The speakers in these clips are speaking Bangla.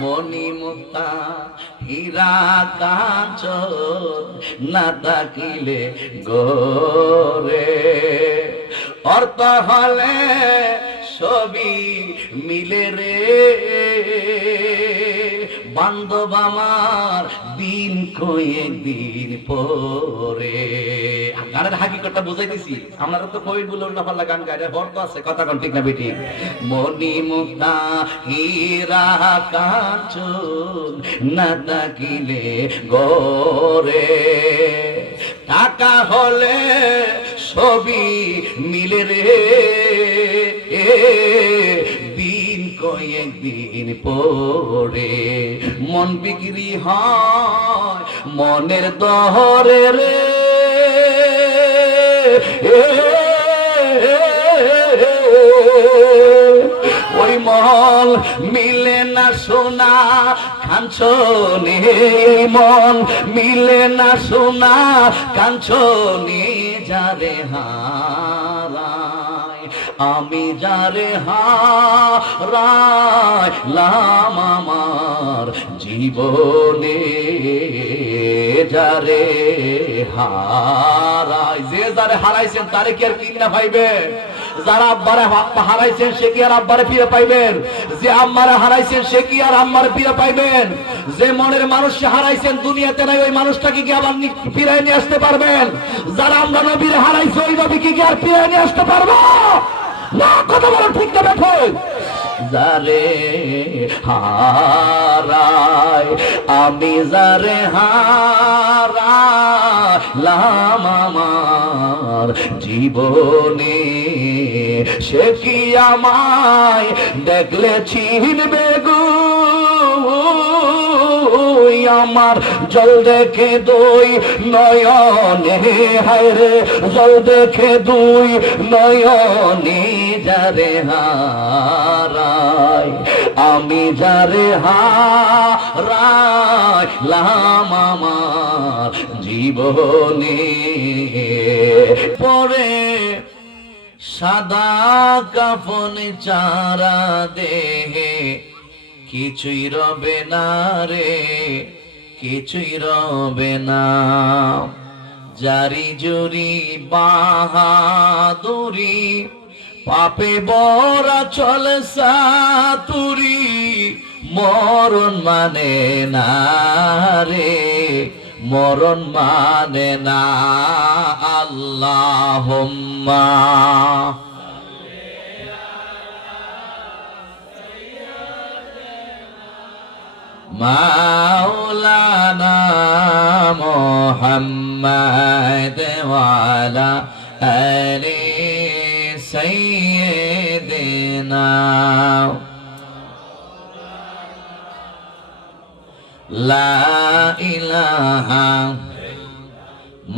মণি মুক্তা হীরা কাঞ্চন না থাকিলে গোরে অর্থ হলে সবই মিলে রে বান্ধব আমার দিন কয়েকদিন পরে। গানের হাকিকতটা বুঝাইতেছি, আপনারা তো কই বলুন না পাল্লা গান গায় অর্থ আছে, কথা কোন ঠিক না বেটি? মণি মুক্তা হীরা কাঞ্চন না থাকিলে গরে টাকা হলে সবই মিলে রে দিন কয়েকদিন পরে মন বিক্রি হয় মনের দহরে রে ওই মন মিলে না সোনা কাঞ্চনে মন মিলে না সোনা কাঞ্চনে যারে হারায় আমি যারে হারাইলাম আমার জীবনে যারে হারাই যে যারে হারাইছেন তারে কি আর কিনা পাইবে? যারা আব্বারে হারাইছেন সে কি আর আব্বারে ফিরে পাইবেন? যে আম্মারে হারাইছেন সে কি আর আম্মারে ফিরে পাইবেন? যে মনের মানুষকে হারাইছেন দুনিয়াতে নাই ওই মানুষটাকে কি আবার ফিরে নিয়ে আসতে পারবেন? যারা আমরা নবীরে হারাইছি ওই নবীকে কি আর ফিরে নিয়ে আসতে পারবো না? কথা বলো ঠিক না বেঠো? যারে হারাই আমি যারে হারাইলাম আমার জীবনে সে কি আমায় দেখলে চিনবে গো? আমার জল দেখে দুই নয়নে হায় রে জল দেখে দুই নয়নে যারে হারাই আমি যারে হারাইলাম আমার জীবনে পরে সাদা কাফন চারা দেহে কিছুই রবে না রে কিছুই রবে না জারি জুরি বাহাদুরি পাপে বরা চলে সাতুরি মরণ মানে না রে মরণ মানে না আল্লাহুম্মা মাওলানা মুহাম্মদ ওয়ালা আলি সাইয়্যিদিনা লা ইলাহা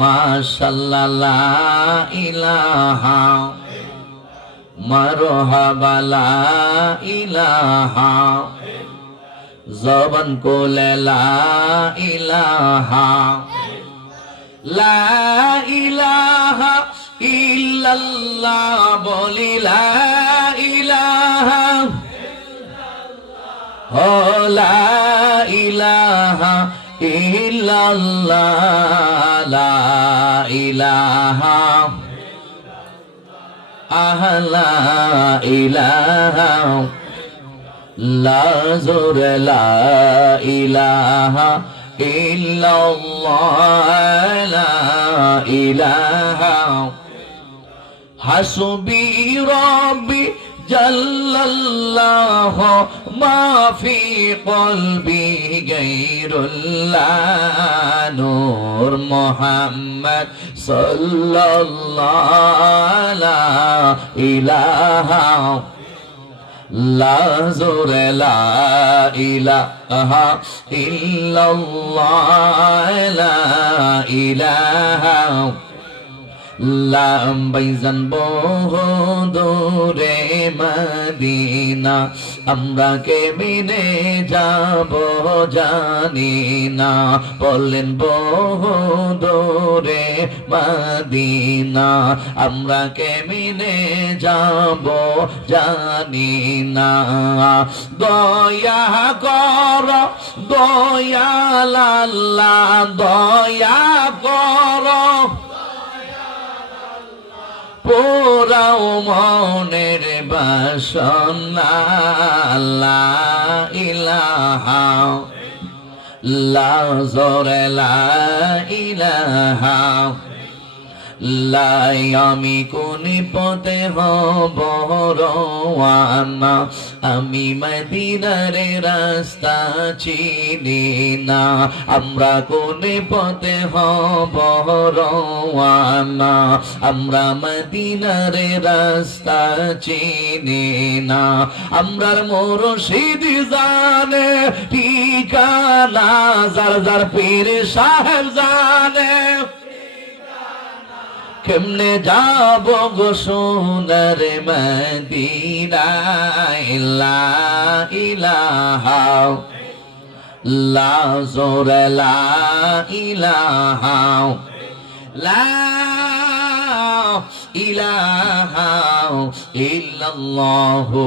মাশাআল্লাহ লা ইলাহা মারহাবা লা ইলাহা জবান কোলে লা ইলাহা লা ইলাহা ইল্লাল্লাহ বলি লা ইলাহা ও লা ইলাহা ইল্লাল্লাহ লা ইলাহা আহলা ইলাহা লা জুর লা ইলাহা ইল্লাল্লাহ লা ইলাহা হাসবি রব্বি জাল্লাল্লাহ মা ফি কলবি গায়রুল্লাহ নূর মুহাম্মদ সাল্লাল্লাহু লা ইলাহা লা জুর লা ইলাহা ইল্লাল্লাহ লা ইলাহা লাম্বাইজান বহু দূরে মদিনা আমরা কেমনে যাব জানি না বললেন বহু দূরে মদিনা আমরা কেমনে যাব জানি না দয়া কর দয়াল আল্লাহ দয়া করো পোড়াও মনের বাসনা লা ইলাহা লা জোরে লা ইলাহা লাই আমি কোন পথে হব রওয়ানা আমি মদিনার রাস্তা চিনি না আমরা কোন পথে হব রওয়ানা আমরা মদিনার রাস্তা চিনি না আমরার মুর্শিদ জানে ঠিকানা যার যার পীর সাহেব জানে কেমনে যাব গো সোনার মদিনায় লা ইলাহা লা জোরে লা ইলাহা লা ইলাহা ইল্লাল্লাহু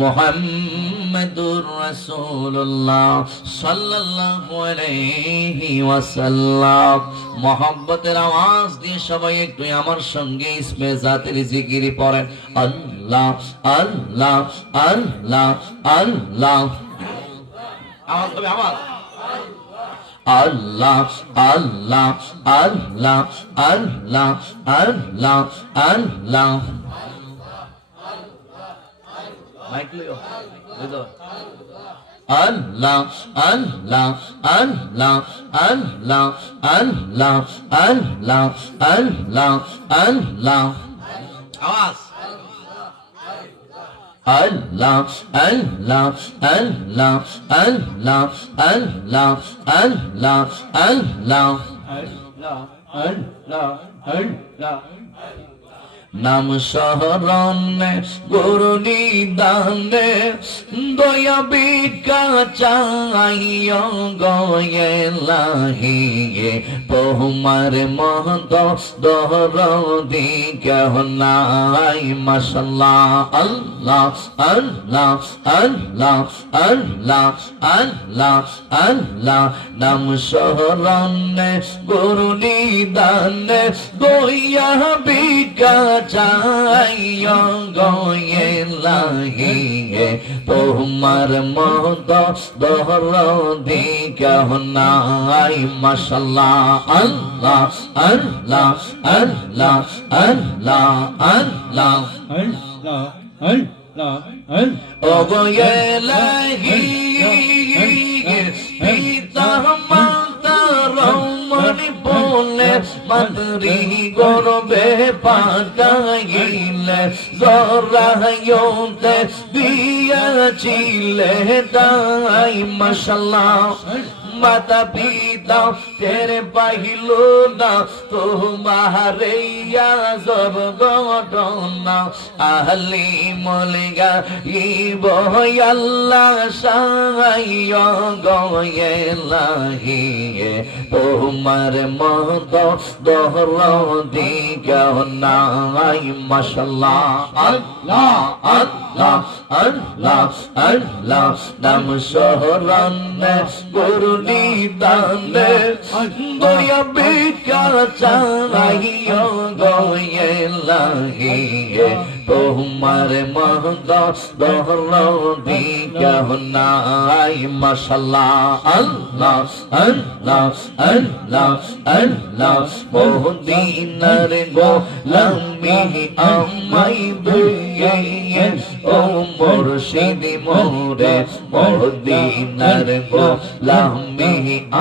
মুহাম্মাদুর রাসূলুল্লাহ সাল্লাল্লাহু আলাইহি ওয়াসাল্লাম। মোহাব্বতের আওয়াজ দিয়ে সবাই একটু আমার সঙ্গে ইসমে জাতের জিকির পড়েন আল্লাহ আল্লাহ আল্লাহ আল্লাহ। আওয়াজ হবে আওয়াজ আল্লাহ আল্লাহ আল্লাহ আল্লাহ আল্লাহ আল্লাহ মাইক লিও আল্লাহ আল্লাহ আল্লাহ আল্লাহ আল্লাহ আল্লাহ আল্লাহ আল্লাহ আওয়াজ আল্লাহ আল্লাহ আল্লাহ আল্লাহ আল্লাহ আল্লাহ আল্লাহ আল্লাহ আল্লাহ নাম শরণে গুরু নিদানে দয়া বিকা চাইয় গয়েলাহিয়ে তোমার মহত দরদি কেহ নাই মাশাআল্লাহ আল্লাহ আল্লাহ আল্লাহ আল্লাহ আল্লাহ আল্লাহ নাম শরণে গুরু নিদানে দয়া বিকা চাইয় গয়েলাহিয়ে তোমার মহত দরদি কেহ নাই মাশাআল্লাহ আল্লাহ আল্লাহ আল্লাহ আল্লাহ আল্লাহ আল্লাহ আল্লাহ ও গয়েলাহিয়ে পিতা মাতা রমণী বলে মাতৃ গর্বে পাঠাইলে জরায়তে দিয়াছিলে তাই মাশাআল্লাহ মাতা পিতা তেরে পাইল না তোমারে জব ঘটনা আহলি মলগা ইব আল্লাহ সাইয় গয়েলাহিয়ে তোমার মত দরদি কেহ নাই মাশাআল্লাহ আল্লাহ আল্লাহ আল্লাহ আল্লাহ নাম শরণে গুরু নিদানে দয়া বিকা চাইয় গয়েলাহিয়ে তোমার মহত দরদি কেহ নাই মাশাআল্লাহ আল্লাহ আল্লাহ আল্লাহ আল্লাহ মদিনার গোলামি আমায় দিয়ে ও মুর্শিদ মোরে মদিনার গোলামি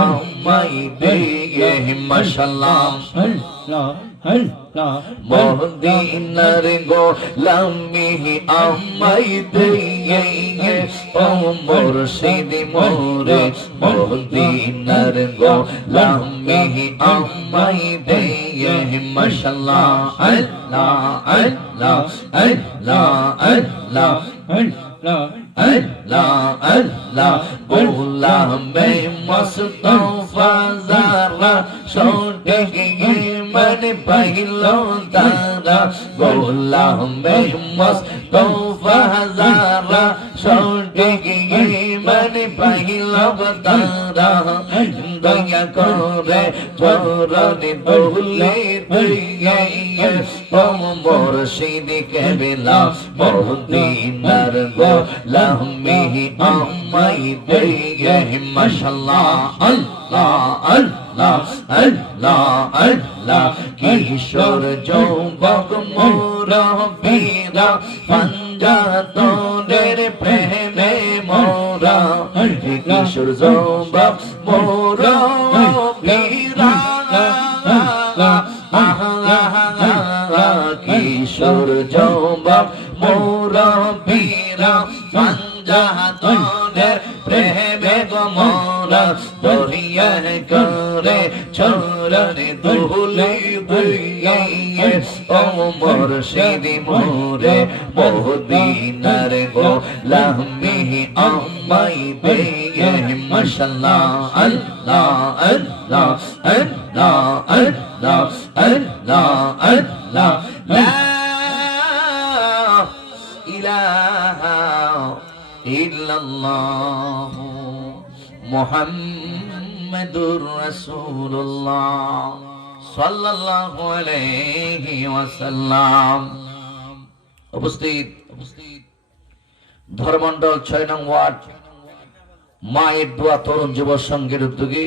আমায় দিয়ে মাশাআল্লাহ আল্লাহ আল্লাহ মদিনার গোলামি আমায় দিয়ে ও মুর্শিদ মোরে মদিনার গোলামি আমায় দিয়ে মাশাআল্লাহ আল্লাহ আল্লাহ আল্লাহ আল্লাহ আল্লাহ আল্লাহ আল্লাহ গোলামে মুস্তাফা যারা সঠিক ঈমান পাইল তারা গোলামে মুস্তাফা ফাজারা সঠিক ঈমান পাইল তারা দয়া করে চরণে দৌলে দিয়ে ও মুর্শিদ কেবলা মদিনার গোলামি আমায় দিয়ে মাশাআল্লাহ আল্লাহ আল্লাহ আল্লাহ আল্লাহ কিশোর যৌবক মোরা বীরা পাঞ্জাতনের প্রেমে মোরা কিশোর যৌবক মোরা বীরা কিশোর যৌবক মোরা বীরা পাঞ্জাতনের প্রেমে গো মোরা দরিয়া করে চরণে দুলে দিয়ে ও মুর্শিদ মোরে মদিনার গোলামি আমায় দিয়ে মাশাআল্লাহ আল্লাহ আল্লাহ আল্লাহ আল্লাহ আল্লাহ আল্লাহ লা ইলাহা ইল্লাল্লাহ মুহাম্মাদুর রাসূলুল্লাহ সাল্লাল্লাহু আলাইহি ওয়াসাল্লাম। উপস্থিত ধর্মমণ্ডল 6 নং ওয়ার্ড মায়ের দোয়া তরুণ যুব সংঘের উদ্যোগে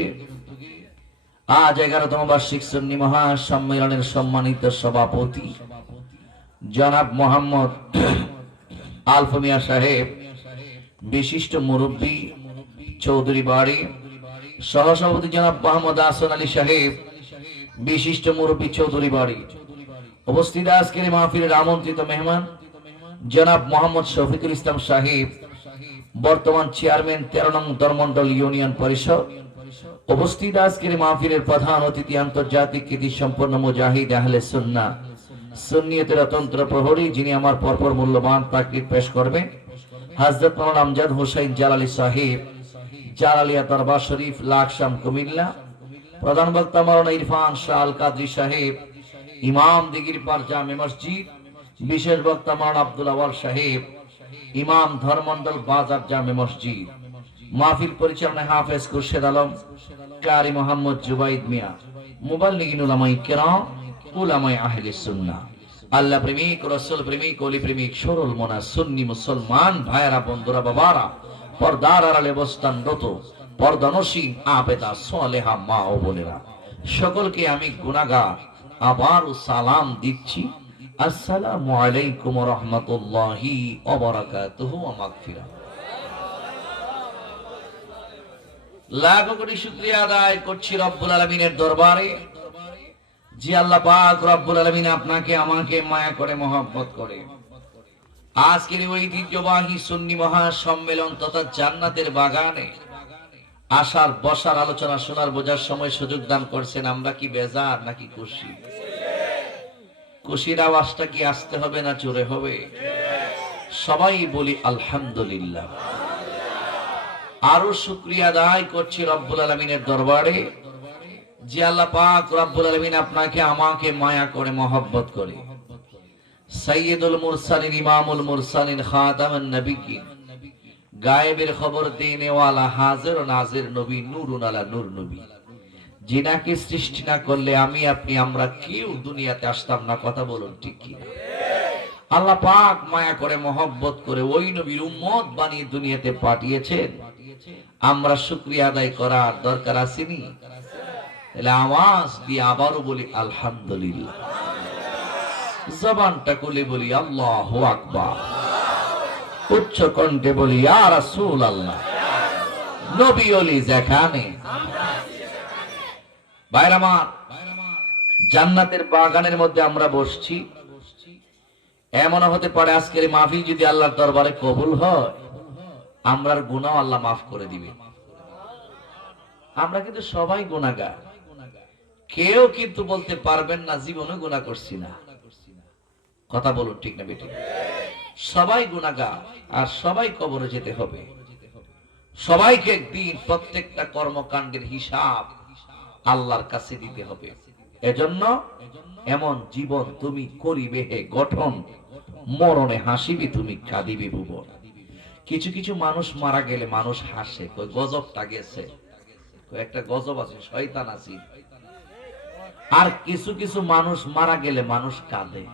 আজ 11তম বার্ষিক সুন্নি মহাসম্মেলনের সম্মানিত সভাপতি জনাব মোহাম্মদ আলফ মিয়া সাহেব, বিশিষ্ট মুরব্বী চৌধুরী বাড়ি, সহসভাপতি জনাব মোহাম্মদ হাসান আলী সাহেব, বিশিষ্ট মুরব্বী চৌধুরী বাড়ি, উপস্থিত আজকের মাহফিলের আমন্ত্রিত মেহমান জনাব মোহাম্মদ শফিকুল ইসলাম সাহেব, বর্তমান চেয়ারম্যান 13 নং ধর্মমণ্ডল ইউনিয়ন পরিষদ, উপস্থিত আজকের মাহফিলের প্রধান অতিথি আন্তর্জাতিক খ্যাতি সম্পন্ন মুজাহিদ আহলে সুন্নাহ সুন্নিয়তের অতন্ত্র প্রহরী, যিনি আমার পরপর মূল্যবান তাকরীর পেশ করবেন, হযরত মাওলানা আমজাদ হোসেন জালালী সাহেব, জালালিয়া দরবার শরীফ লাকসাম কুমিল্লা। প্রধান বক্তা মাওলানা ইরফান শাহ আল কাদরি সাহেব, ইমাম দিগিরপাড় জামে মসজিদ। বিশেষ বক্তা মাওলানা আব্দুল আওয়াল সাহেব, ইমাম ধর্মমণ্ডল বাজার জামে মসজিদ। মাহফিল পরিচালনায় হাফেজ খুরশেদ আলম, কারি মোহাম্মদ জুবাইদ মিয়া, মুবাল্লিগিন উলামায়ে কিরাম, উলামায়ে আহলে সুন্নাহ। আল্লাহ প্রেমিক, রাসূল প্রেমিক, ওলি প্রেমিক, সরল মনা সুন্নি মুসলমান ভাইরা, বন্ধুরা, বাবারা, পর্দার আড়ালে অবস্থানরত পর্দানসীন আবেদা সালেহা মা ও বোনেরা, সকলকে আমি গুনাহগার আবারও সালাম দিচ্ছি। আসসালামু আলাইকুম ওয়া রাহমাতুল্লাহি ওয়া বারাকাতুহু ওয়া মাগফিরাহ। লাখ কোটি শুকরিয়া আদায় করছি রব্বুল আলামিনের দরবারে, যে আল্লাহ পাক রব্বুল আলামিন আপনাকে আমাকে মায়া করে মহব্বত করে আজকের ঐতিহ্যবাহী সুন্নি মহাসম্মেলন তথা জান্নাতের বাগানে আসার, বসার, আলোচনা শোনার, বোঝার সময় সুযোগ দান করছেন। আমরা কি বেজার নাকি খুশি? খুশির আওয়াজটা কি আসতে হবে না জোরে হবে? সবাই বলি আলহামদুলিল্লাহ। আরো শুকরিয়া আদায় করছি রব্বুল আলামিনের দরবারে, যে আল্লাহ পাক রব্বুল আলামিন আপনাকে আমাকে মায়া করে মহব্বত করে সাইয়্যিদুল মুরসালিন, ইমামুল মুরসালিন, খাতামুন নবিয়্যিন, গায়েবের খবর দেনে ওয়ালা, হাজির ও নাজির নবী, নূরুন আলা নূর নবী, যিনাকে সৃষ্টি না করলে আমি আপনি আমরা কেউ দুনিয়াতে আসতাম না। কথা বলুন ঠিক কি? আল্লাহ পাক মায়া করে মহব্বত করে ওই নবীর উম্মত বানিয়ে দুনিয়াতে পাঠিয়েছেন। আমরা শুকরিয়া আদায় করার দরকার আসেনি? তাহলে আওয়াজ দিয়ে আবারও বলি আলহামদুলিল্লাহ। জবানটা খুলে বলি আল্লাহু আকবার, উচ্চ কণ্ঠে বলি ইয়া রাসূলুল্লাহ। নবী ওলি যেখানে, ভাইরা আমার, জান্নাতের বাগানের মধ্যে আমরা বসছি। এমন হতে পারে আজকের মাহফিল যদি আল্লাহর দরবারে কবুল হয়, আমরার গুনাহ আল্লাহ মাফ করে দিবে। আমরা কিন্তু সবাই গুনাহগার, কেউ কিন্তু বলতে পারবেন না জীবনে গুনাহ করছি না। কথা বলুন ঠিক না বেটি? সবাই গুনাহগার, আর সবাই কবরে যেতে হবে। সবাইকে একদিন প্রত্যেকটা কর্মকাণ্ডের হিসাব আল্লাহর কাছে দিতে হবে। এজন্য এমন জীবন তুমি করিবে হে গঠন, মরণে হাসিবি তুমি কাঁদিবি ভুবন। কিছু কিছু মানুষ মারা গেলে মানুষ হাসে, কই গজবটা গেছে, কই একটা গজব আছে, শয়তান আছে। আর কিছু কিছু মানুষ মারা গেলে মানুষ কাঁদে,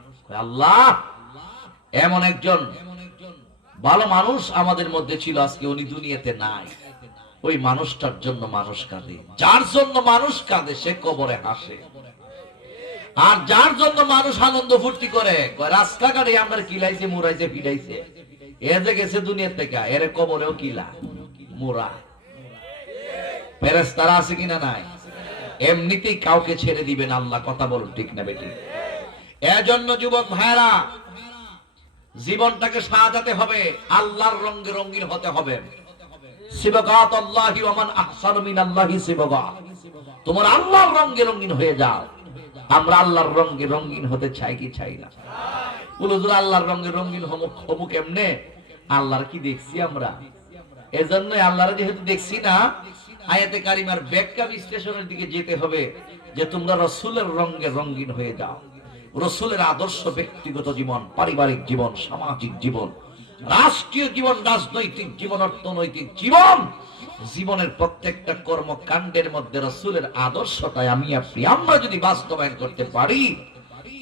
আল্লাহ এমন একজন ভালো মানুষ আমাদের মধ্যে ছিল, আজকে উনি দুনিয়াতে নাই। ওই মানুষটার জন্য মানুষ কাঁদে, যার জন্য মানুষ কাঁদে সে কবরে হাসে। আর যার জন্য মানুষ আনন্দ ফুর্তি করে, রাস্তাঘাটে আমরা কিলাইছে মুরাইছে পিটাইছে, এ যে গেছে দুনিয়া থেকে, এর কবরেও কিলা মুরা। ফেরেশতারা আছে কিনা নাই? এমনিতেই কাউকে ছেড়ে দিবেন আল্লাহ, কথা বলুন ঠিক না বেটি? এজন্য যুবক ভাইরা জীবনটাকে সাজাতে হবে, আল্লাহর রঙে রঙিন হতে হবে। সিবগাতুল্লাহি ওয়া মান আহসানু মিনাল্লাহি সিবগা, তোমার আল্লাহর রঙে রঙিন হয়ে যাও। আমরা আল্লাহর রঙে রঙিন হতে চাই কি চাই না? হুজুর আল্লাহর রঙে রঙিন হবো কেমনে? আল্লাহর কি দেখছি আমরা? এজন্য আল্লাহর যেহেতু দেখছি না, আয়াতে কারিমার ব্যাখ্যা বিশ্লেষণের দিকে যেতে হবে, যে তোমরা রাসূলের রঙে রঙিন হয়ে যাও। রাসূলের আদর্শ ব্যক্তিগত জীবন, পারিবারিক জীবন, সামাজিক জীবন, রাষ্ট্রীয় জীবন, রাজনৈতিক জীবন, অর্থনৈতিক জীবন, জীবনের প্রত্যেকটা কর্মকাণ্ডের মধ্যে রাসূলের আদর্শটাই আমি আপনি আমরা যদি বাস্তবায়ন করতে পারি,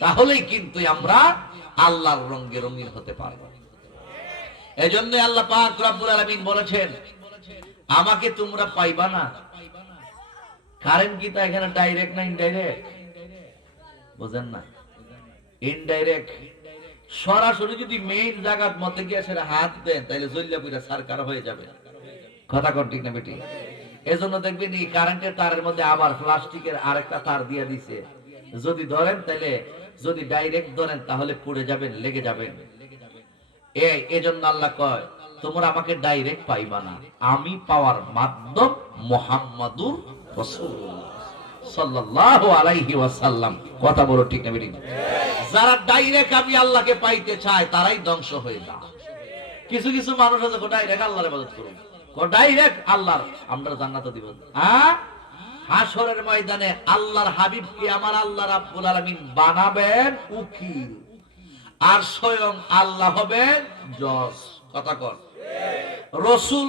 তাহলেই কিন্তু আমরা আল্লাহর রঙে রঙিন হতে পারব। এজন্য আল্লাহ পাক রব্বুল আলামিন বলেছেন, আমাকে তোমরা পাইবা না। কারেন্ট কি তা এখানে ডাইরেক্ট না ইনডাইরেক্ট? বুঝেন না? ইনডাইরেক্ট। সরাসরি যদি মেইন জায়গার মধ্যে গিয়ে সেটা হাত দেন, তাহলে জল্লা পুরা সরকার হয়ে যাবে। কথা কোন ঠিক না বেটি? এজন্য দেখবেন এই কারেন্টের তারের মধ্যে আবার প্লাস্টিকের আরেকটা তার দিয়ে দিছে, যদি ধরেন তাহলে, যদি ডাইরেক্ট ধরেন তাহলে পুড়ে যাবেন, লেগে যাবেন। এজন্য আল্লাহ কয়, তোমরা আমাকে ডাইরেক্ট পাইবা না, আমি পাওয়ার মাধ্যম মুহাম্মাদুর রাসূলুল্লাহ সাল্লাল্লাহু আলাইহি ওয়াসাল্লাম। কথা বলো ঠিক না বেটি? যারা ডাইরেক্ট আমি আল্লাহকে পাইতে চায় তারাই ধ্বংস হয়ে যায়। কিছু কিছু মানুষ আছে ডাইরেক্ট আল্লাহর ইবাদত করুন, ডাইরেক্ট আল্লাহর আমরা জান্নাত দিব। হাসরের ময়দানে আল্লাহর হাবিবকে আমার আল্লাহ রাব্বুল আলামিন বানাবেন উকিল, আর স্বয়ং আল্লাহ হবেন জজ। কথা কর। রাসূল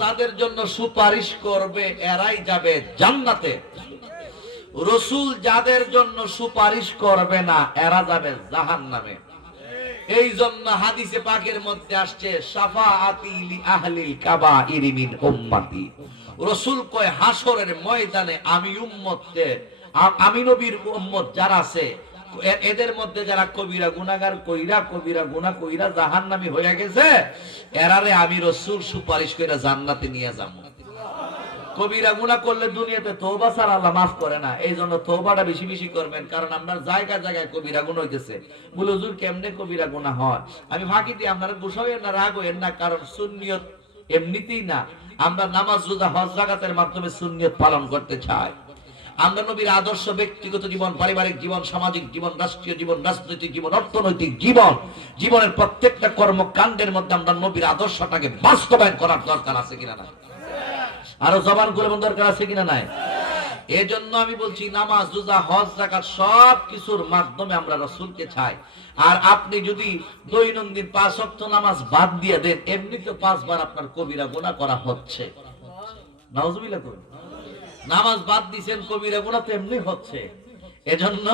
যাদের জন্য সুপারিশ করবে এরাই যাবে জান্নাতে। রাসূল যাদের জন্য সুপারিশ করবে না এরা যাবে জাহান্নামে। এই জন্য হাদিসে পাকের মধ্যে আসছে, শাফাআতি লি আহলিল কাবাইরি মিন উম্মতি। রাসূল কয় হাসরের ময়দানে আমি উম্মতকে, আমি নবীর উম্মত যারা আছে এদের মধ্যে যারা কবিরা গুনাহগার কবিরা গুনাহ কইরা জাহান্নামী হয়ে গেছে, এরারে আমি রাসূল সুপারিশ কইরা জান্নাতে নিয়ে যাব। কবিরা গুনাহ করলে দুনিয়াতে তওবা ছাড়া আল্লাহ মাফ করে না। এইজন্য তওবাটা বেশি বেশি করবেন, কারণ আমরা জায়গায় জায়গায় কবিরা গুনাহ হইতেছে। বলে হুজুর কেমনে কবিরা গুনাহ হয়? আমি ফাঁকি দিয়ে আপনারা গুছাইয়েন না, রাগ হইেন না, কারণ সুন্নিয়ত এমনিতেই না, আমরা নামাজ রোজা হজ যাকাতের মাধ্যমে সুন্নিয়ত পালন করতে চাই। আমরা নবীর আদর্শ ব্যক্তিগত জীবন, পারিবারিক জীবন, সামাজিক জীবন, রাষ্ট্রীয় জীবন, রাজনৈতিক জীবন, অর্থনৈতিক জীবন, জীবনের প্রত্যেকটা কর্মকাণ্ডের মধ্যে আমরা নবীর আদর্শটাকে বাস্তবায়ন করার দরকার আছে কিনা না? আরো জবান করে দরকার আছে কিনা নাই? এজন্য আমি বলছি, নামাজ রোজা হজ যাকাত সব কিছুর মাধ্যমে আমরা রাসূলকে চাই। আর আপনি যদি দৈনন্দিন 5 ওয়াক্ত নামাজ বাদ দিয়ে দেন, এমনিতে 5 বার আপনার কবিরা গুনাহ করা হচ্ছে। নাউজুবিল্লাহ করুন। নামাজ বাদ দিবেন, কবিরা গুনাহ তো এমনি হচ্ছে। এজন্য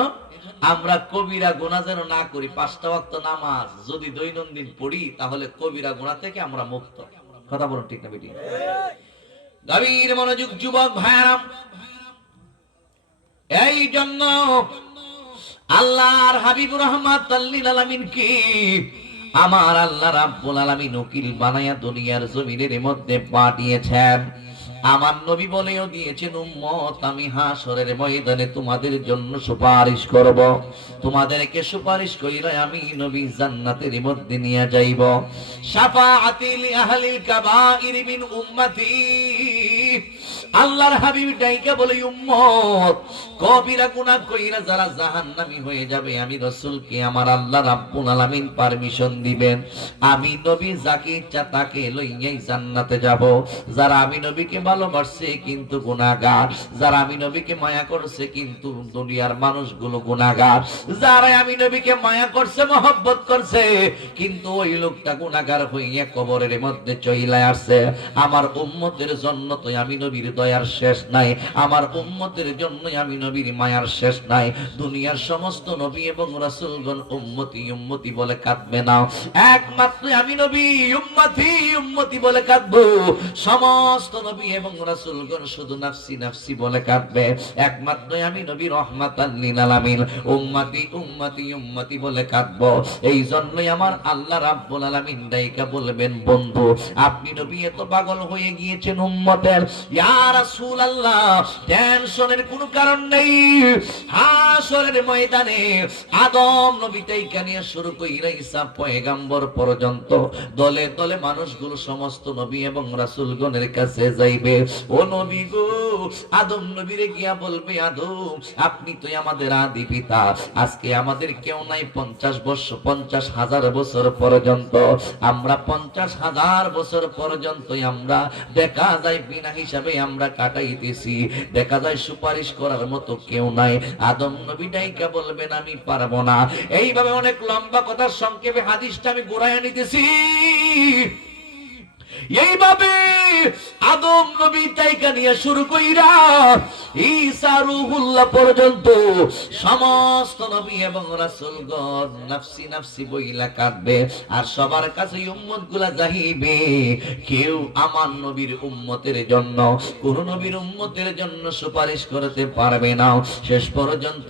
আমরা কবিরা গুনাহ যেন না করি। 5টা ওয়াক্ত নামাজ যদি দৈনন্দিন পড়ি, তাহলে কবিরা গুনাহ থেকে আমরা মুক্ত। কথা বলুন ঠিক না বেটি? গভীর মনোযোগ যুবক ভাইরা, এই জন্য আল্লাহর হাবিব রাহমাতাল লিল আলামিন কি আমার আল্লাহ রাব্বুল আলামিন উকিল বানায়া দুনিয়ার জমিনের মধ্যে পাঠিয়েছেন। আমার নবী বলেও দিয়েছেন, উম্মত আমি হাসরের ময়দানে তোমাদের জন্য সুপারিশ করব, তোমাদেরকে সুপারিশ কইরা আমি নবী জান্নাতের মধ্যে নিয়ে যাইব। শাফাআতি লি আহলিল কাবাইরি মিন উম্মতি, আল্লাহর হাবিব ডাইকা বলে উম্মত কবিরা গুনাহ কইরা যারা জাহান্নামী হয়ে যাবে আমি রাসূলকে আমার আল্লাহ রাব্বুল আলামিন পারমিশন দিবেন, আমি নবী যাকে ইচ্ছা তাকে লইয়াই জান্নাতে যাব। যারা আমি নবীকে ভালোবাসছে কিন্তু গুনাহগার, যারা আমি নবীকে মায়া করছে কিন্তু দুনিয়ার মানুষগুলো গুনাহগার, যারা আমি নবীকে মায়া করছে মহব্বত করছে কিন্তু ওই লোকটা গুনাহগার হইয়া কবরের মধ্যে চইলা আসছে। আমার উম্মতের জন্য তো আমি নবীর দয়ার শেষ নাই, আমার উম্মতের জন্য আমি নবীর মায়ার শেষ নাই। দুনিয়ার সমস্ত নবী এবং রাসূলগণ উম্মতি উম্মতি বলে কাঁদবে না, একমাত্র আমি নবী উম্মতি উম্মতি বলে কাঁদবো। সমস্ত নবী এবং রাসূলগণ শুধু নাফসি নাফসি বলে কাঁদবে, একমাত্র আমি নবী রহমাতাল লিল আলামিন উম্মতি উম্মতি উম্মতি বলে কাঁদবো। এই জন্যই আমার আল্লাহ রাব্বুল আলামিন ডাইকা বলবেন, বন্ধু আপনি নবী এত পাগল হয়ে গিয়েছেন উম্মতের, ইয়া রাসূলুল্লাহ টেনশনের কোনো কারণ নেই। হাশরের ময়দানে আদম নবী থেকে নিয়ে শুরু কইরা ঈসা পয়গম্বর পর্যন্ত দলে দলে মানুষগুলো সমস্ত নবী এবং রাসূলগণের কাছে যাইবে। ও নবী গো, আদম নবীরে গিয়া বলবে, আদম আপনি তো আমাদের আদি পিতা, আজকে আমাদের কেউ নাই 50,000 বছর পর্যন্ত, আমরা 50,000 বছর পর্যন্ত আমরা দেখা যায় বিনা হিসাবে আমরা কাটাইতেছি, দেখা যায় সুপারিশ করার মতো কেউ নাই। আদম নবী ডাইকা বলবেন আমি পারবো না। এইভাবে অনেক লম্বা কথার সংক্ষেপে হাদিসটা আমি গোড়ায় নিতেছি। এইভাবে আদম নবী তাইকা নিয়ে শুরু কইরা ঈসা রূহুল্লাহ পর্যন্ত সমস্ত নবী এবং রাসূলগণ নাফসি নাফসি বইলা কাঁদবে। আর সবার কাছে উম্মত গুলা যাইবে, কেউ আমার নবীর উম্মতের জন্য কোন নবীর উম্মতের জন্য সুপারিশ করতে পারবে না। শেষ পর্যন্ত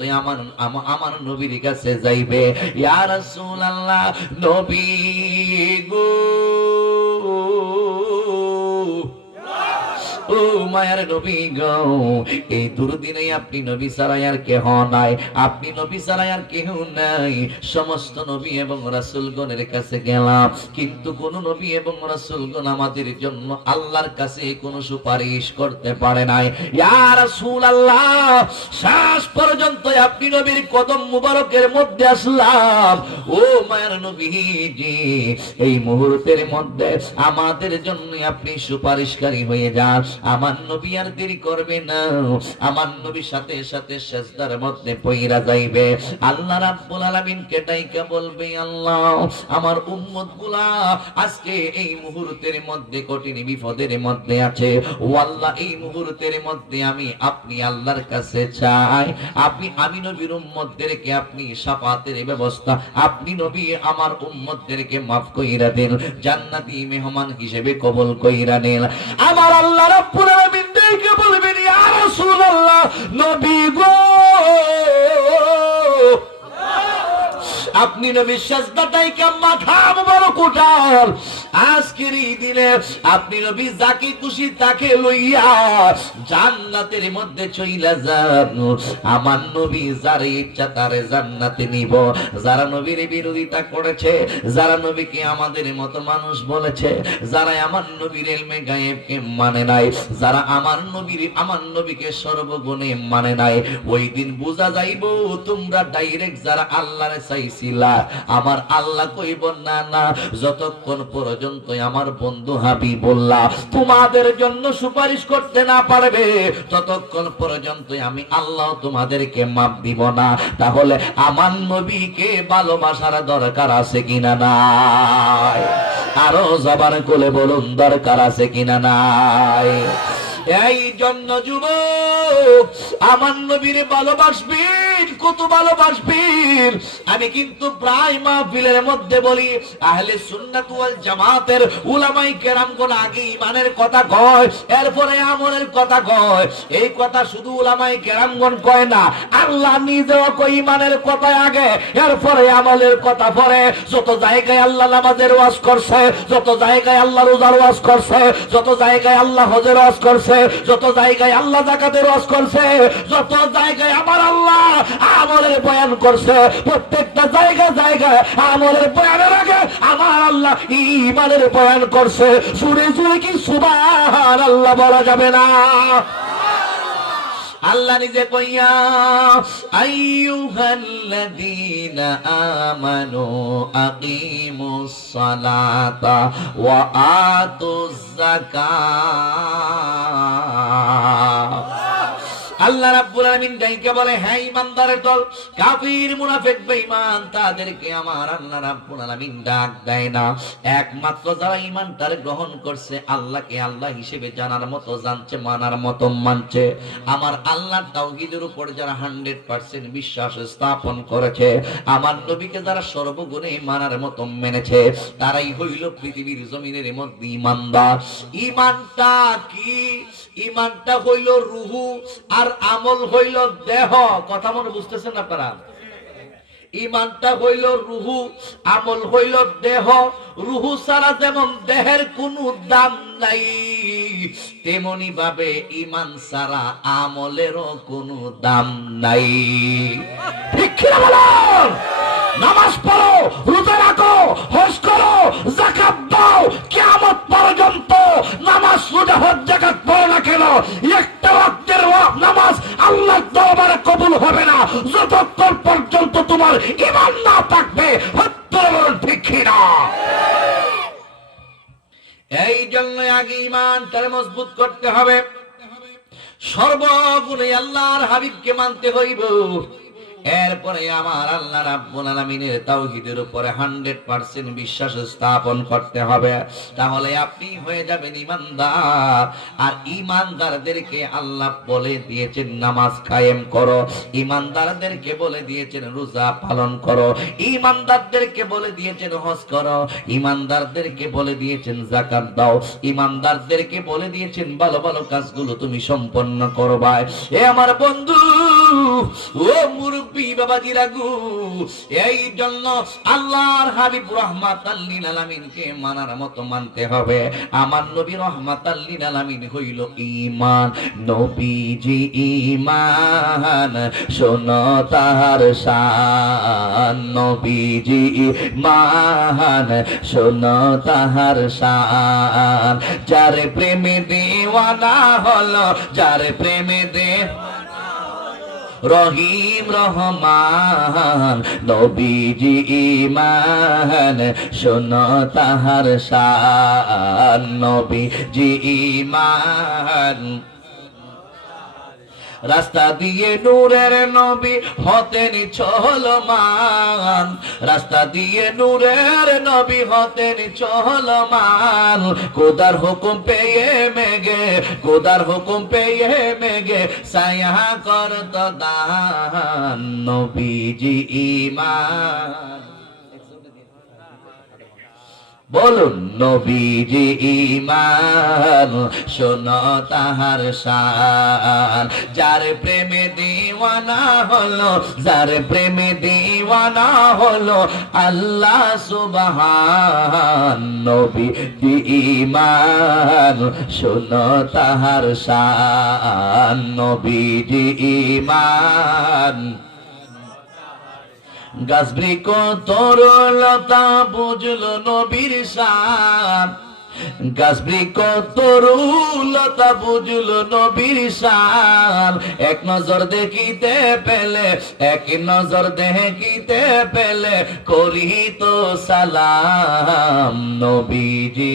আমার নবীর কাছে যাইবে, ইয়া রাসূলুল্লাহ নবী গো, ও মায়ার নবী গো, এই দুর্দিনে আপনি নবী ছাড়া আর কেহ নাই, আপনি নবী ছাড়া আর কেহ নাই। সমস্ত নবী এবং রাসূলগণের কাছে গেলাম কিন্তু কোন নবী এবং রাসূলগণ আমাদের জন্য আল্লাহর কাছে কোনো সুপারিশ করতে পারে নাই। ইয়া রাসূলুল্লাহ শেষ পর্যন্ত আপনি নবীর কদম মুবারকের মধ্যে আসলাম। ও মায়ার নবীজি, এই মুহূর্তের মধ্যে আমাদের জন্য আপনি সুপারিশকারী হয়ে যান। আমার নবী আর দেরি করবে না, আমার নবীর সাথে সাথে সিজদার মধ্যে পইরা যাইবে। আল্লাহ রাব্বুল আলামিন কে ডাইকা বলবে, আল্লাহ আমার উম্মতগুলা আজকে এই মুহূর্তের মধ্যে কঠিন বিপদের মধ্যে আছে। ও আল্লাহ এই মুহূর্তের মধ্যে আপনি আল্লাহর কাছে চাই, আমি নবীর উম্মতদেরকে আপনি শাফাতের ব্যবস্থা, আপনি নবী আমার উম্মতদেরকে মাফ কইরা দেন, জান্নাতি মেহমান হিসেবে কবুল কইরা নেন। আমার আল্লাহ রাব্বুল আলামিন দেখে বলবেন, ইয়া রাসূলুল্লাহ নবী গো, আপনি নবী সিজদাটাই মাথা মুবারক উঠান। আজকের এই দিনে আপনি নবী যাকে খুশি তাকে লইয়া জান্নাতের মধ্যে চইলা যান। আমার নবী যারে ইচ্ছা তারে জান্নাতে নিব। যারা নবীর বিরোধিতা করেছে, যারা নবীকে আমাদের মতো মানুষ বলেছে, যারা আমার নবীর ইলমে গায়েবকে মানে নাই, যারা আমার নবীকে সর্বগুণে মানে নাই, ওই দিন বোঝা যাইব তোমরা ডাইরেক্ট যারা আল্লাহরে চাইছিলা আমার আল্লাহ কইব না না, যতক্ষণ পর্যন্ত আমার বন্ধু হাবিবুল্লাহ তোমাদের জন্য সুপারিশ করতে না পারবে ততক্ষণ পর্যন্ত আমি আল্লাহ তোমাদেরকে মাফ দিব না। তাহলে আমার নবীকে ভালোবাসার দরকার আছে কিনা নাই? আরো জবান খুলে বলুন দরকার আছে কিনা নাই? এই জন্য যুবক আমার নবীর ভালোবাসবেন, কত ভালোবাসবেন। আমি কিন্তু প্রায় মাহফিলের মধ্যে বলি, আহলে সুন্নাত ওয়াল জামাতের উলামায়ে কেরামগণ আগে ঈমানের কথা কয়, এরপরে আমলের কথা কয়। এই কথা শুধু উলামায়ে কেরামগণ কয় না, আল্লাহ নিজেও কয় ঈমানের কথা আগে, এরপরে আমলের কথা পরে। যত জায়গায় আল্লাহ নামাজের ওয়াজ করছে, যত জায়গায় আল্লাহ রোজার ওয়াজ করছে, যত জায়গায় আল্লাহ হজের ওয়াজ করছে, করছে, যত জায়গায় আল্লাহ যাকাতের ওয়াজ করছে, যত জায়গায় আমার আল্লাহ আমলের বয়ান করছে, প্রত্যেকটা জায়গায় জায়গায় আমলের বয়ানের আগে আমার আল্লাহ ঈমানের বয়ান করছে। সুরে সুরে কি সুবহানাল্লাহ বলা যাবে না? আল্লাহ নিজে কইয়া আইয়ুহাল্লাযীনা আমানু আকিমুস সালাতা ওয়া আতুজ যাকাত। আল্লাহ রাব্বুল আলামিন ডাইকে বলে, হ্যাঁ ঈমানদারের দল, কাফির মুনাফিক বেঈমান তাদেরকে আমার আল্লাহ রাব্বুল আলামিন ডাক দেয় না। একমাত্র যারা ঈমানটার গ্রহণ করছে, আল্লাহকে আল্লাহ হিসেবে জানার মতো জানছে, মানার মতো মানছে, আমার আল্লাহর তাওহীদের উপর যারা 100% বিশ্বাস স্থাপন করেছে, আমার নবীকে যারা সর্বগুণে মানার মতো মেনেছে, তারাই হইল পৃথিবীর জমিনের মধ্যে ঈমানদার। ঈমানটা কি? ঈমানটা হইল রূহ আর আমল হইল দেহ। কথা মনে বুঝতেছেন আপনারা? ঈমানটা হইল রূহ, আমল হইল দেহ। রূহ ছাড়া যেমন দেহের কোনো দাম নাই, তেমনি ভাবে ঈমান ছাড়া আমলেরও কোনো দাম নাই। ঠিক কি না বলেন? নামাজ পড়ো, রোজা রাখো, হজ করো, যাকাত দাও, কিয়ামত পর্যন্ত নামাজ, রোজা, হজ, যাকাত পড়ো না কেন, একটা ওয়াক্তের নামাজ আল্লাহর দরবারে কবুল হবে না যতক্ষণ পর্যন্ত তোমার ঈমান না থাকবে। ঠিক কি না? এই জন্য আগে ঈমানটাকে মজবুত করতে হবে, সর্বগুণে আল্লাহর হাবিবকে মানতে হইব। এরপরে আমার আল্লাহ রাব্বুল আলামিনের তাওহীদের উপরে 100% বিশ্বাস স্থাপন করতে হবে, তাহলে আপনি হয়ে যাবেন ঈমানদার। আর ঈমানদারদেরকে আল্লাহ বলে দিয়েছেন নামাজ কায়েম করো, ঈমানদারদেরকে বলে দিয়েছেন রোজা পালন করো, ঈমানদারদেরকে বলে দিয়েছেন হজ করো, ঈমানদারদেরকে বলে দিয়েছেন যাকাত দাও, ঈমানদারদেরকে বলে দিয়েছেন ভালো ভালো কাজগুলো তুমি সম্পন্ন করবা। এ আমার বন্ধু, ও মুরব্বি বাবাজিরা গো, এই জন্য আল্লাহর হাবিব রাহমাতাল লিল আলামিনকে মানার মতো মানতে হবে। আমার নবী রাহমাতাল লিল আলামিন হইল ঈমান। নবীজি ঈমান, শোনো তাহার শান। নবীজি ঈমান, শোনো তাহার শান। যার প্রেমে দেওয়ানা হলো, যার প্রেমে রহিম রহমান। নবীজি ঈমান, শোনো তাহার শান। নবীজি ঈমান, রাস্তা দিয়ে নূরের নবী হতেন চলমান, রাস্তা দিয়ে নূরের নবী হতেন চলমান। খোদার হুকুম পেয়ে মেঘে, খোদার হুকুম পেয়ে মেঘে ছায়া করত দান। নবীজি ঈমান, বলুন নবীজি ঈমান, শোনো তাহার শান। যার প্রেমে দিওয়ানা হলো, যার প্রেমে দিওয়ানা হলো আল্লাহ সুবহান। নবীজি ঈমান, শোনো তাহার শান। নবীজি ঈমান, গাছ বৃক্ষ তরুলতা বুঝলো নবীর শান। গাছ বৃক্ষ তরুলতা বুঝলো নবীর শান। এক নজর দেখিতে পেলে, এক নজর দেখিতে পেলে করি তো সালাম। নবীজি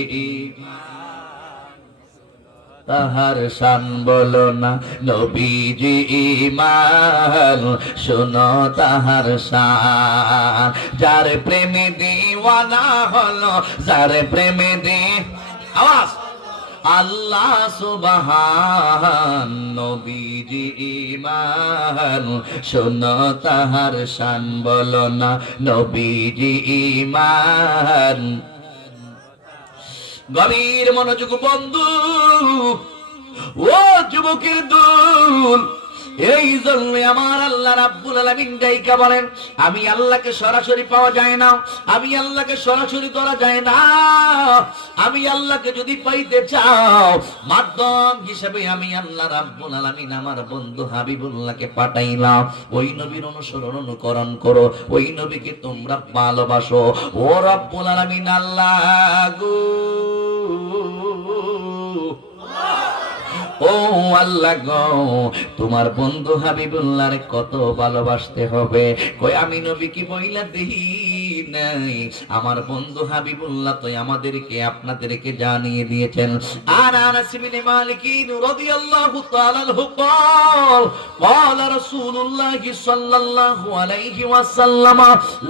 তাহার শান বলো না। নবীজি ঈমান, শোনো তাহার শান। যার প্রেমে দিওয়ানা হলো, যার প্রেমে আওয়াজ আল্লাহ সুবহান। নবীজি ঈমান, শোনো তাহার শান বলো না। নবীজি ঈমান, গভীর মনোযোগ বন্ধু, ও যুবকের দল, এই জন্য আমার আল্লাহ রাব্বুল আলামিন ডাইকা বলেন, আমি আল্লাহকে সরাসরি পাওয়া যায় না, আমি আল্লাহকে সরাসরি ধরা যায় না। আমি আল্লাহকে যদি পাইতে চাও, মাধ্যম হিসেবে আমি আল্লাহ রাব্বুল আলামিন আমার বন্ধু হাবিবুল্লাহকে পাঠাইলাম। ওই নবীর অনুসরণ অনুকরণ করো, ওই নবীকে তোমরা ভালোবাসো। ও রাব্বুল আলামিন আল্লাহ গো, ও আল্লাহ গো, তোমার বন্ধু হাবিবুল্লাহর কত ভালোবাসতে হবে। কই আমি নবী কি বইলা দেই নাই, আমার বন্ধু হাবিবুল্লাহ তো আমাদেরকে আপনাদেরকে জানিয়ে দিয়েছেন। আর আনাস ইবনে মালিক রাদিয়াল্লাহু তাআলা আনহু قال قال رسول الله صلى الله عليه وسلم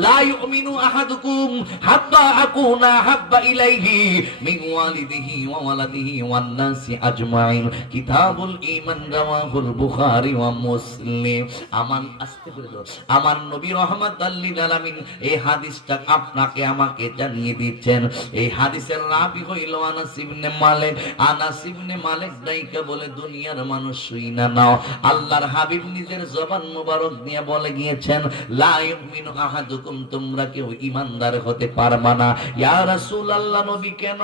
لا يؤمن احدكم حتى اكون احب اليه من والده وولده والناس اجمعين কিতাবুল ঈমান রাওয়াহুল বুখারী ওয়া মুসলিম। আমান আস্তে করে দাও। আমার নবী রাহমাতাল লিল আলামিন এই হাদিসটা আপনাকে আমাকে জানিয়ে দিচ্ছেন। এই হাদিসের রাবী হইল আনাস ইবনে মালিক। আনাস ইবনে মালিক দাইকা বলে, দুনিয়ার মানুষ শুই না নাও, আল্লাহর হাবিব নিজের জবান মোবারক দিয়ে বলে গিয়েছেন, লা ইউমিনু আহাদুকুম, তোমরা কেউ ঈমানদার হতে পারবা না। ইয়া রাসূলুল্লাহ, নবী কেন?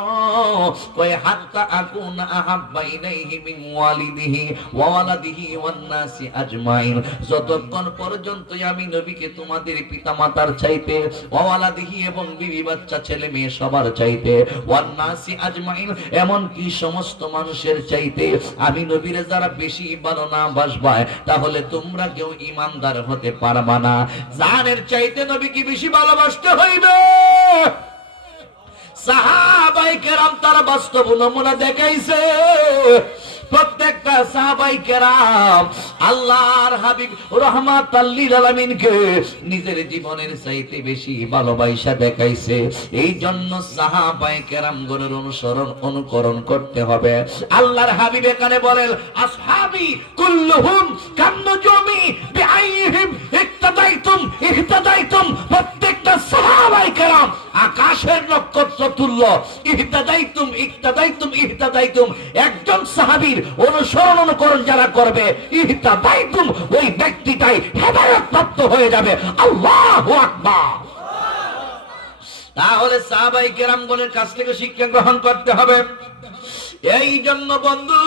কয় হাত্তা আকুনা আহাব্বা ইলাইহি মিন ওয়ালিদিহি ওয়া ওয়ালাদিহি ওয়ান নাসি আজমাইন, যতক্ষণ পর্যন্ত আমি নবীকে তোমাদের পিতামাতার চাইতে, ওয়া ওয়ালাদিহি এবং বিবি বাচ্চা ছেলে মেয়ে সবার চাইতে, ওয়ান নাসি আজমাইন এমন কি সমস্ত মানুষের চাইতে আমি নবীরে যারা বেশি ভালো না বাসবা, তাহলে তোমরা কেউ ঈমানদার হতে পারবা না। জানের চাইতে নবীকে বেশি ভালোবাসতে হইবে। সাহাবায়ে কেরাম তার বাস্তব নমুনা দেখাইছে। প্রত্যেকটা সাহাবায়ে কেরাম আল্লাহর হাবিব রাহমাতাল লিল আলামিনকে নিজের জীবনের চাইতে বেশি ভালোবাসা দেখাইছে। এই জন্য সাহাবায়ে কেরামগণের অনুসরণ অনুকরণ করতে হবে। আল্লাহর হাবিব এখানে বলেন, আসহাবি কুল্লুহুম কান্নুজুমি বিআইহিম ইক্তাদাইতুম ইহতাদাইতুম। প্রত্যেকটা সাহাবায়ে কেরাম আকাশের নক্ষত্র তুল্য। ইহতাদাইতুম ইক্তাদাইতুম ইহতাদাইতুম, একজন সাহাবীর অনুসরণ অনুকরণ যারা করবে, ইহতাদাইতুম, ওই ব্যক্তিটাই হেদায়েত প্রাপ্ত হয়ে যাবে। আল্লাহু আকবার। তাহলে সাহাবায়ে কেরামগণের কাছ থেকে শিক্ষা গ্রহণ করতে হবে। এই জন্য বন্ধু